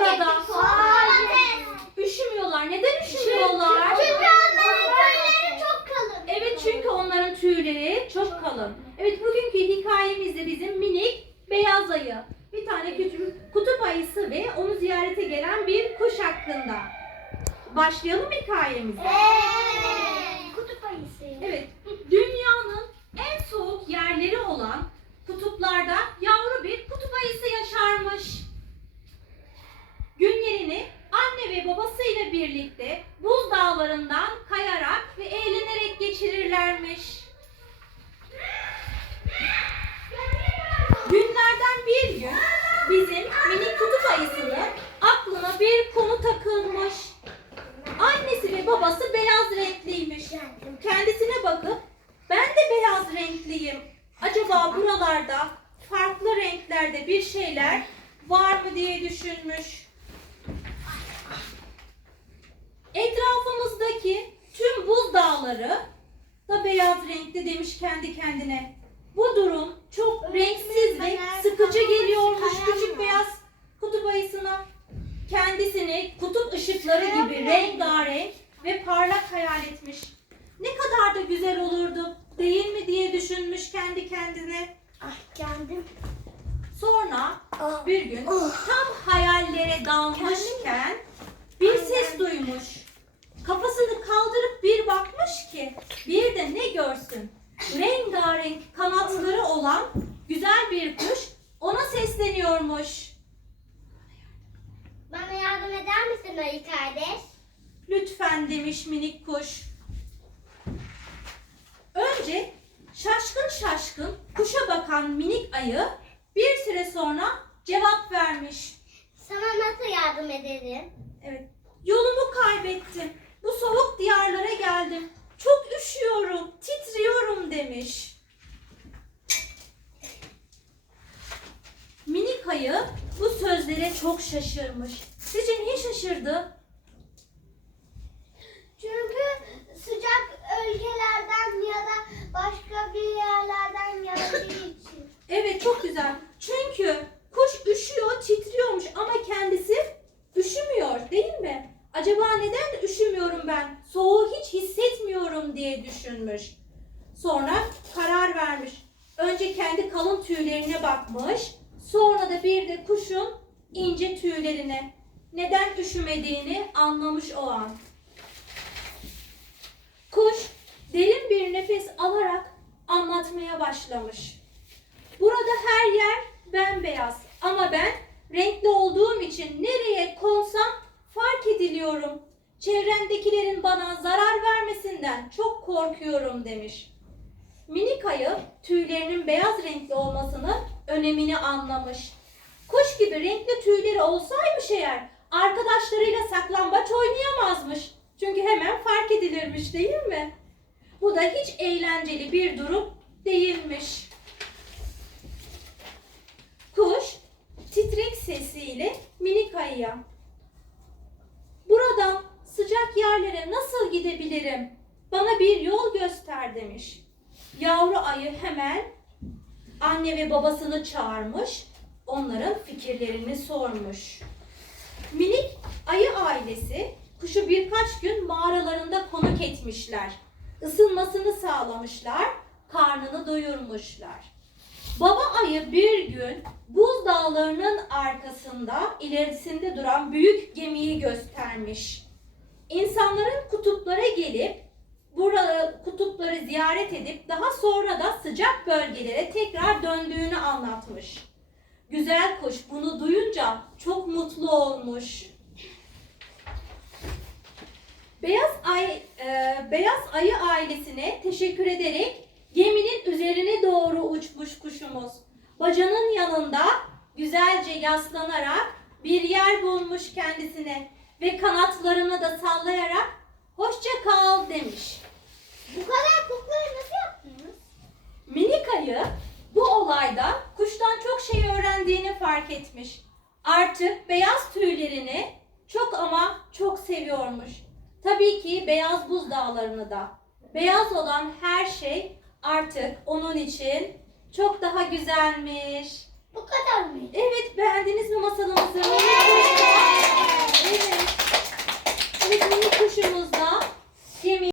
orada. Hayır. Üşümüyorlar. Neden üşümüyorlar? Çünkü onların tüyleri çok kalın. Evet çünkü onların tüyleri çok kalın. Evet bugünkü hikayemizde bizim minik beyaz ayı. Bir tane küçük kutup ayısı ve onu ziyarete gelen bir kuş hakkında. Başlayalım hikayemize. Evet. Kutup ayısı. Evet, dünyanın en soğuk yerleri olan kutuplarda yavru bir kutup ayısı yaşarmış. Günlerini anne ve babasıyla birlikte buz dağlarından kayarak ve eğlenerek geçirirlermiş. Günlerden bir gün bizim minik kutup ayısının aklına bir konu takılmış. Annesi ve babası beyaz renkliymiş. Kendisine bakıp ben de beyaz renkliyim. Acaba buralarda farklı renklerde bir şeyler var mı diye düşünmüş. Etrafımızdaki tüm buz dağları da beyaz renkli demiş kendi kendine. Bu durum çok renksiz ve sıkıcı geliyormuş küçük beyaz kutup ayısına. Kendisini kutup ışıkları gibi rengarenk ve parlak hayal etmiş. Ne kadar da güzel olurdu değil mi diye düşünmüş kendi kendine. Ah kendim. Sonra Ah. bir gün tam hayallere dalmışken bir ses duymuş. Kafasını kaldırıp bir bakmış ki bir de ne görsün. Rengarenk kanatları olan güzel bir kuş ona sesleniyormuş. Bana yardım eder misin ayı kardeş? Lütfen demiş minik kuş. Önce şaşkın şaşkın kuşa bakan minik ayı bir süre sonra cevap vermiş. Sana nasıl yardım ederim? Evet. Yolumu kaybettim. Bu soğuk diyarlara geldim. Çok üşüyorum, titriyorum demiş. Minik ayı bu sözlere çok şaşırmış. Sizce niye şaşırdı? Çünkü sıcak ülkelerden ya da başka bir yerlerden geldiği için. Evet çok güzel. Çünkü kuş üşüyor, titriyormuş ama kendisi üşümüyor değil mi? Acaba neden de üşümüyorum ben? Soğuğu hiç hissetmiyorum diye düşünmüş. Sonra karar vermiş. Önce kendi kalın tüylerine bakmış. Sonra da bir de kuşun ince tüylerine. Neden üşümediğini anlamış o an. Kuş derin bir nefes alarak anlatmaya başlamış. Burada her yer bembeyaz ama ben renkli olduğum için nereye konsam fark ediliyorum. Çevremdekilerin bana zarar vermesinden çok korkuyorum demiş. Minik ayı tüylerinin beyaz renkli olmasının önemini anlamış. Kuş gibi renkli tüyleri olsaymış eğer arkadaşlarıyla saklambaç oynayamazmış. Çünkü hemen fark edilirmiş değil mi? Bu da hiç eğlenceli bir durum değilmiş. Kuş titrek sesiyle minik ayıya. Yerlere nasıl gidebilirim? Bana bir yol göster demiş. Yavru ayı hemen anne ve babasını çağırmış. Onların fikirlerini sormuş. Minik ayı ailesi kuşu birkaç gün mağaralarında konuk etmişler. Isınmasını sağlamışlar, karnını doyurmuşlar. Baba ayı bir gün buz dağlarının arkasında ilerisinde duran büyük gemiyi göstermiş. İnsanların kutuplara gelip burada kutupları ziyaret edip daha sonra da sıcak bölgelere tekrar döndüğünü anlatmış. Güzel kuş bunu duyunca çok mutlu olmuş. Beyaz ay e, beyaz ayı ailesine teşekkür ederek geminin üzerine doğru uçmuş kuşumuz. Bacanın yanında güzelce yaslanarak bir yer bulmuş kendisine ve kanatlarını da sallayarak hoşça kal demiş. Bu kadar kuklayı nasıl yaptınız? Minik ayı bu olayda kuştan çok şey öğrendiğini fark etmiş. Artık beyaz tüylerini çok ama çok seviyormuş. Tabii ki beyaz buz dağlarını da. Beyaz olan her şey artık onun için çok daha güzelmiş. Bu kadar mı? Evet beğendiniz mi masalımızı? Evet. Evet minik kuşumuzda gemi